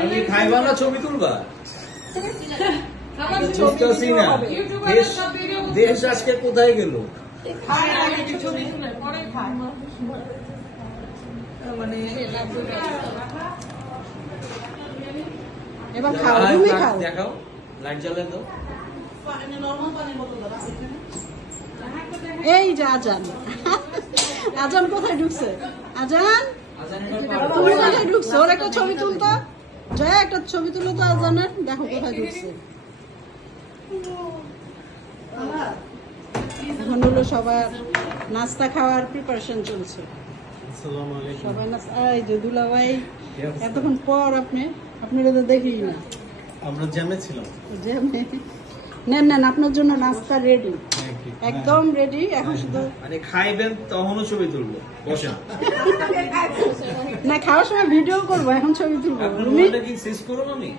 আমি খাইবা না ছবি তুলবা দেশ আজকে কোথায় গেল এবার খাও তুমি খাও দেখাও লাইট জ্বালেন দাও এই যে আজান আজান কোথায় ঢুকছে আজান তুমি কোথায় ঢুকছো ওর একটা ছবি তুলতো জয়া একটা ছবি তুলো তো আজানের দেখো কোথায় ঢুকছে এখন হলো সবার নাস্তা খাওয়ার প্রিপারেশন চলছে সবাই নাস্তা এই যে দুলা ভাই এতক্ষণ পর আপনারা তো দেখি না আমরা জ্যামে ছিলাম জ্যামে নেন নেন আপনার জন্য নাস্তা রেডি একদম রেডি এখন শুধু মানে খাইবেন তখনও ছবি তুলবো বসেন না খাওয়ার সময় ভিডিও করবো এখন ছবি তুলবো আপনি শেষ করুন আমি